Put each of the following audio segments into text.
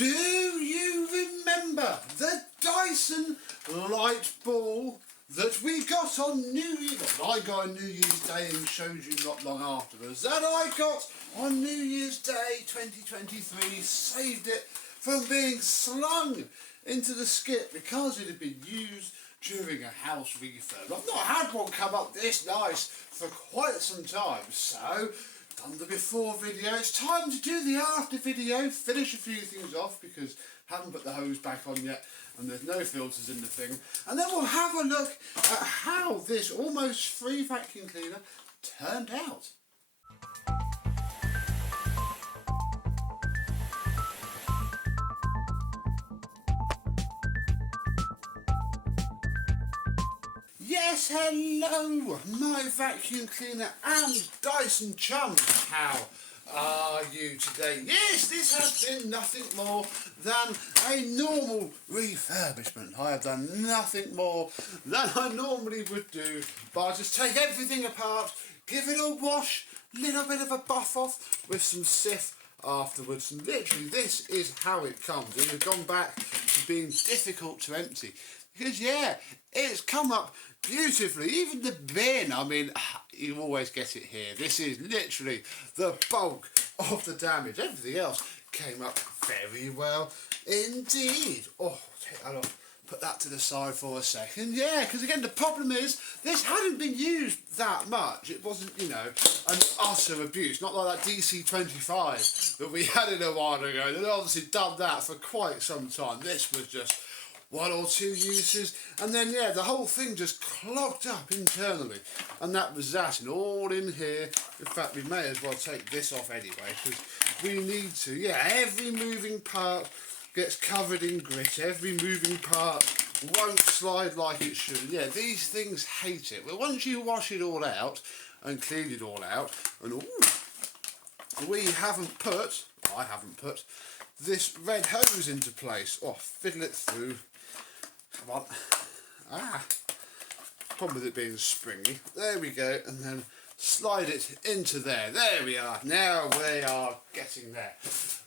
Do you remember the Dyson light ball that we got on New Year's? Well, I got on New Year's Day and showed you not long afterwards. That I got on New Year's Day 2023, saved it from being slung into the skip because it had been used during a house refurb. I've not had one come up this nice for quite some time, so done the before video. It's time to do the after video, finish a few things off because I haven't put the hose back on yet and there's no filters in the thing, and then we'll have a look at how this almost free vacuum cleaner turned out. Yes, hello, my vacuum cleaner and Dyson chums. How are you today? Yes, this has been nothing more than a normal refurbishment. I have done nothing more than I normally would do, but I just take everything apart, give it a wash, little bit of a buff off with some Cif afterwards, and literally this is how it comes. It has gone back to being difficult to empty because yeah, it's come up beautifully. Even the bin, I mean, you always get it here. This is literally the bulk of the damage. Everything else came up very well indeed. Oh, take that off. Put that to the side for a second. Yeah, because again, the problem is this hadn't been used that much. It wasn't, you know, an utter abuse. Not like that DC25 that we had in a while ago. They'd obviously done that for quite some time. This was just one or two uses, and then yeah, the whole thing just clogged up internally, and that was that, and all in here. In fact, we may as well take this off anyway because we need to. Yeah, every moving part gets covered in grit. Every moving part won't slide like it should. Yeah, these things hate it. But once you wash it all out and clean it all out, and ooh, I haven't put this red hose into place. Oh, fiddle it through. Come on. Problem with it being springy. There we go, and then slide it into there. There we are. Now we are getting there.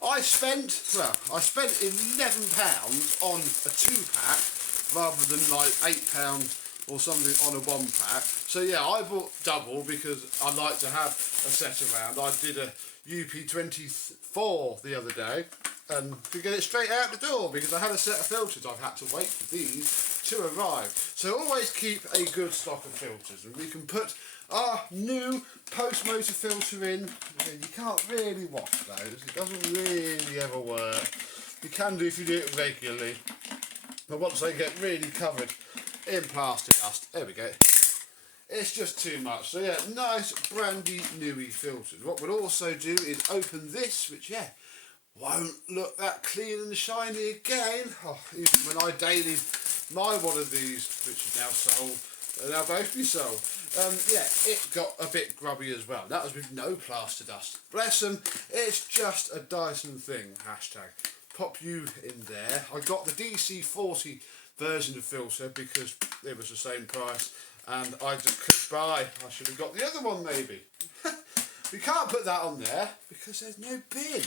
I spent £11 on a 2-pack rather than like £8 or something on a 1-pack. So yeah, I bought double because I like to have a set around. I did a UP24 the other day and to get it straight out the door because I had a set of filters. I've had to wait for these to arrive. So always keep a good stock of filters, and we can put our new post-motor filter in. You can't really wash those. It doesn't really ever work. You can do if you do it regularly, but once they get really covered in plaster dust, there we go. It's just too much. So yeah, nice brandy newy filters. What we'll also do is open this, which yeah, won't look that clean and shiny again. Oh, even when I dailied my one of these, which is now sold, and they'll both be sold. Yeah, it got a bit grubby as well. That was with no plaster dust. Bless them, it's just a Dyson thing, hashtag. Pop you in there. I got the DC40 version of filter because it was the same price, and I just clicked buy. I should have got the other one maybe. We can't put that on there because there's no bin.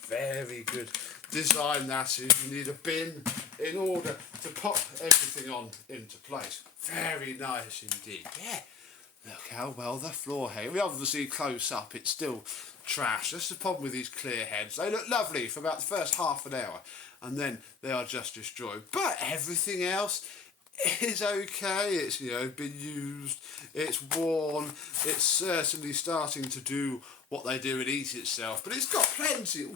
Very good design that is. You need a bin in order to pop everything on into place. Very nice indeed. Yeah, look how well the floor head. We obviously close up, it's still trash. That's the problem with these clear heads. They look lovely for about the first half an hour and then they are just destroyed. But everything else is okay. It's, you know, been used, it's worn, it's certainly starting to do what they do and eat itself, but it's got plenty,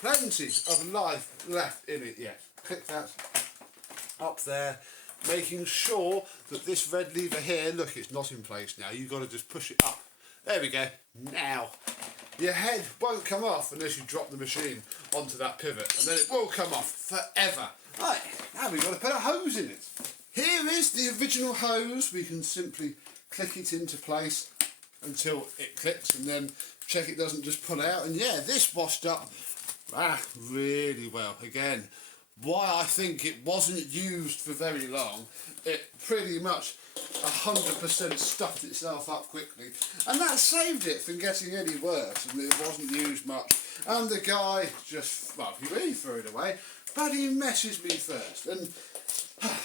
plenty of life left in it yet. Click that up there, making sure that this red lever here, look, it's not in place now. You've got to just push it up. There we go. Now, your head won't come off unless you drop the machine onto that pivot, and then it will come off forever. Right, now we've got to put a hose in it. Here is the original hose. We can simply click it into place until it clicks and then check it doesn't just pull out, and yeah, this washed up really well. Again, why I think it wasn't used for very long. It pretty much 100% stuffed itself up quickly, and that saved it from getting any worse, and it wasn't used much. And the guy just, well, he really threw it away, but he messaged me first. And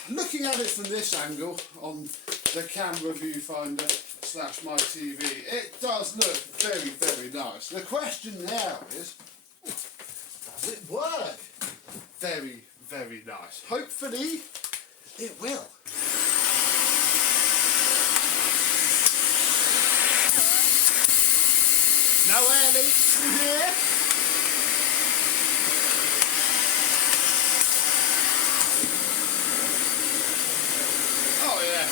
looking at it from this angle on the camera viewfinder / my TV, it does look very, very nice. The question now is, does it work? Very, very nice. Hopefully it will. No air leaks in here. Oh yeah,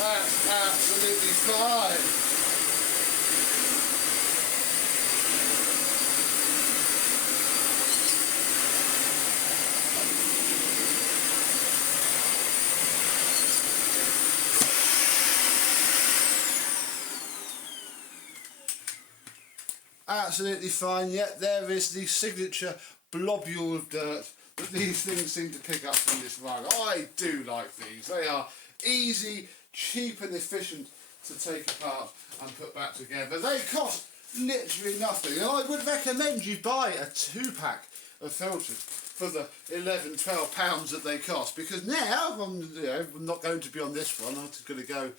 that's absolutely fine. Absolutely fine. Yet there is the signature blobule of dirt that these things seem to pick up from this rug. I do like these. They are easy, cheap and efficient to take apart and put back together. They cost literally nothing, and I would recommend you buy a 2-pack of filters for the 11, 12 pounds that they cost, because now I'm not going to be on this one. I'm just going to go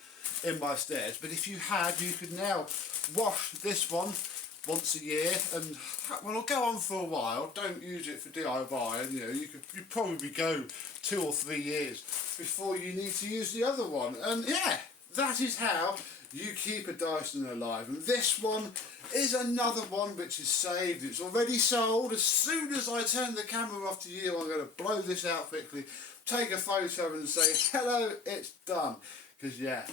in my stairs, but if you had, you could now wash this one once a year, and well, it'll go on for a while. Don't use it for DIY, and you'd probably go 2 or 3 years before you need to use the other one. And yeah, that is how you keep a Dyson alive. And this one is another one which is saved. It's already sold. As soon as I turn the camera off to you, I'm going to blow this out quickly, take a photo and say, hello, it's done. Because yeah,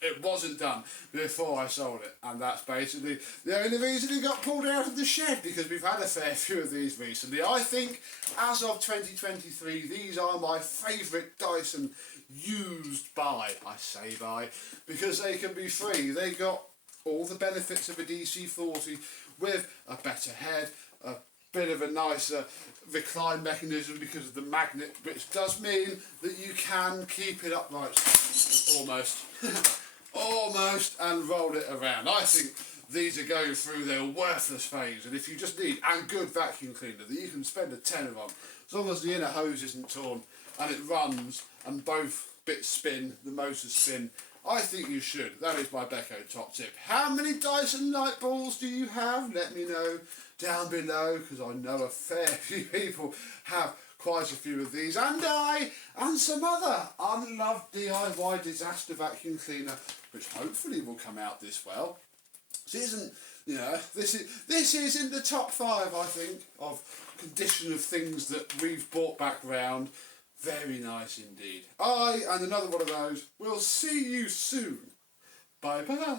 it wasn't done before I sold it, and that's basically the only reason it got pulled out of the shed, because we've had a fair few of these recently. I think as of 2023, these are my favourite Dyson used buy. I say buy because they can be free. They got all the benefits of a DC-40 with a better head, a bit of a nicer recline mechanism because of the magnet, which does mean that you can keep it upright almost almost and roll it around. I think these are going through their worthless phase, and if you just need a good vacuum cleaner that you can spend a tenner on, as long as the inner hose isn't torn and it runs and both bits spin, the motors spin, I think you should. That is my Beko top tip. How many Dyson light balls do you have? Let me know down below, because I know a fair few people have quite a few of these, and some other unloved DIY disaster vacuum cleaner, which hopefully will come out this well. This isn't, this is in the top 5, I think, of condition of things that we've brought back round. Very nice indeed. And another one of those. We'll see you soon. Bye bye.